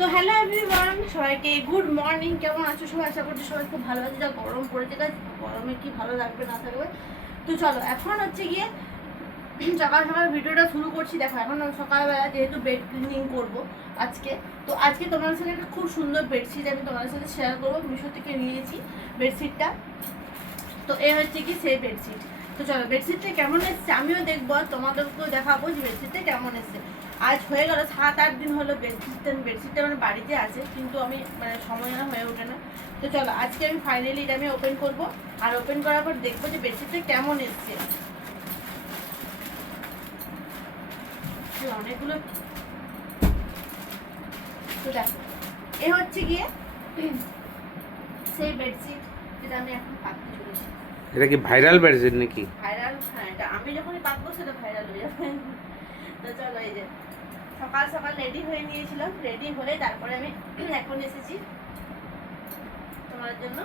তো hello everyone, সবাইকে good morning. কেমন আছো সবাই? আশা করছি সবাই খুব ভালো আছে। যা গরম পড়েছে, গাছ গরমে কি ভালো লাগবে না থাকবে। তো চলো এখন হচ্ছে গিয়ে সকাল সকাল ভিডিওটা শুরু করছি। দেখো এখন সকালবেলা যেহেতু বেড ক্লিনিং করবো আজকে, তো আজকে তোমাদের সাথে একটা খুব সুন্দর বেডশিট আমি তোমাদের সাথে শেয়ার করবো। মিশো থেকে নিয়েছি বেডশিটটা। তো এ হচ্ছে কি সেই বেডশিট। তো চলো বেডশিটটা কেমন এসছে আমিও দেখবো, আর তোমাদেরকেও দেখাবো যে বেডশিটটা কেমন এসছে। আজ হয়ে গেল 7-8 দিন হলো বেডশিটটা আমার বাড়িতে আছে, কিন্তু আমি সময় না হয়ে ওঠে না। তো চলো আজকে আমি ফাইনালি এটা আমি ওপেন করবো, আর ওপেন করার পর দেখবো যে বেডশিটটা কেমন এসছে। অনেকগুলো। তো দেখো এ হচ্ছে গিয়ে সেই বেডশিট যেটা আমি এখন পাততে চলেছি। এটা কি ভাইরাল বেডশিট নাকি? ভাইরাল, হ্যাঁ, এটা আমি যখনই পাতবো সেটা ভাইরাল হয়ে যাবে। তো চলো এই যে সকাল সকাল রেডি হয়ে নিয়েছিলাম, রেডি হয়ে তারপরে আমি এখন এসেছি তোমার জন্য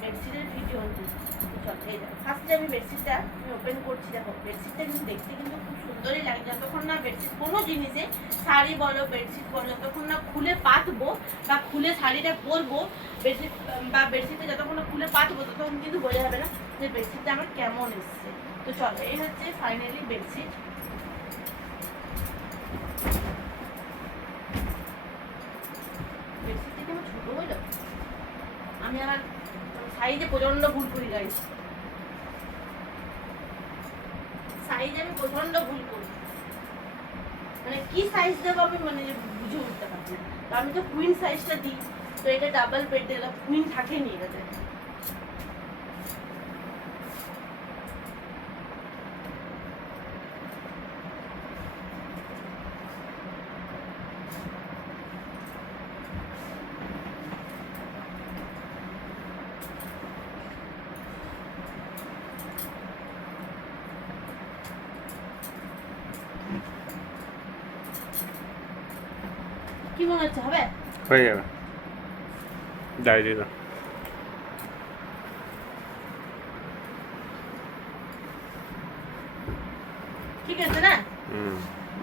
বেডশিটের ভিডিও নিতে। তো চলো এই দেখো ফার্স্টে আমি বেডশিটটা আমি ওপেন করছি। দেখো বেডশিটটা কিন্তু দেখতে কিন্তু খুব সুন্দরই লাগে। যতক্ষণ না বেডশিট কোনো জিনিসে, শাড়ি বলো বেডশিট বলো, যতক্ষণ না খুলে পাতবো বা খুলে শাড়িটা পরবো, বেডশিট বা বেডশিটটা যতক্ষণ না খুলে পাতবো ততক্ষণ কিন্তু বোঝা যাবে না যে বেডশিটটা আমার কেমন এসছে। তো চলো এই হচ্ছে ফাইনালি বেডশিট। বেডশিটটা কেমন ছোট হইলো, আমি আমার সাইজে প্রচন্ড ভুল করি গাইস। সাইজে আমি প্রচন্ড ভুল করি, মানে কি সাইজ দেবো আমি বুঝে উঠতে পারছি না। তো আমি তো কুইন সাইজটা দিই, তো এটা ডাবল বেড দিলাম, কুইন থাকেনি এটাতে। কি মনে হচ্ছে হবে? হয়ে যাবে, ডায়েরি দাও। ঠিক আছে না?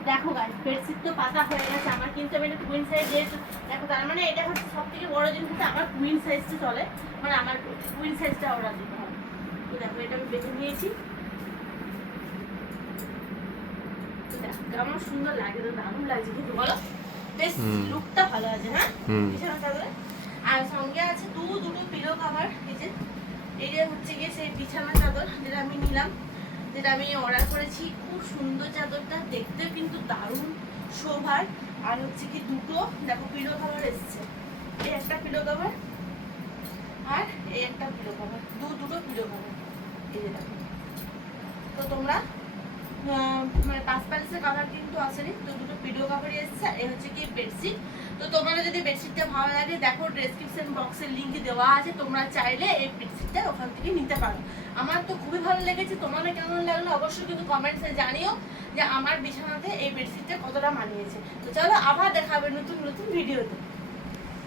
দেখো গাইস বেডশিট তো পাতা হয়ে গেছে আমার, কিন্তু আমি এটা কুইন সাইজ যেহেতু, দেখো তার মানে এটা হচ্ছে সব থেকে বড় জিনিস হচ্ছে আমার কুইন সাইজটা চলে, মানে আমার কুইন সাইজটা অর্ডার দিতে হবে। তো দেখো এটা আমি বেছে নিয়েছি। তো দেখো কেমন সুন্দর লাগে, তো দারুণ লাগছে কিন্তু বলো, বেশ লুকটা ভালো আছে। হ্যাঁ, বিছানা চাদরে আর সঙ্গে আছে দুটো পিলো কভার। এই যে হচ্ছে গিয়ে সেই বিছানা চাদর যেটা আমি নিলাম, যেটা আমি অর্ডার করেছি। খুব সুন্দর চাদরটা, দেখতেও কিন্তু দারুণ শোভার। আর হচ্ছে কি দুটো দেখো পিলো কভার এসছে, এই একটা পিলো কভার আর এই একটা পিলো কভার, দুটো পিলো কভার। এই যে দেখো, তো তোমরা মানে 5 প্যালেসের কভার কিন্তু আসেনি, তো দুটো পিলো কভারই এসেছে। এই হচ্ছে কি বেডশিট। তো তোমাদের যদি বেডশিটটা ভালো লাগে দেখো ডেসক্রিপশন বক্সের লিংক দেওয়া আছে, তোমরা চাইলে এই বেডশিটটা ওখান থেকে নিতে পারো। আমার তো খুবই ভালো লেগেছে, তোমাদের কেমন লাগলো অবশ্যই কিন্তু কমেন্টসে জানিও যে আমার বিছানাতে এই বেডশিটটা কতটা মানিয়েছে। তো চলো আবার দেখা হবে নতুন নতুন ভিডিওতে।